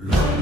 Love.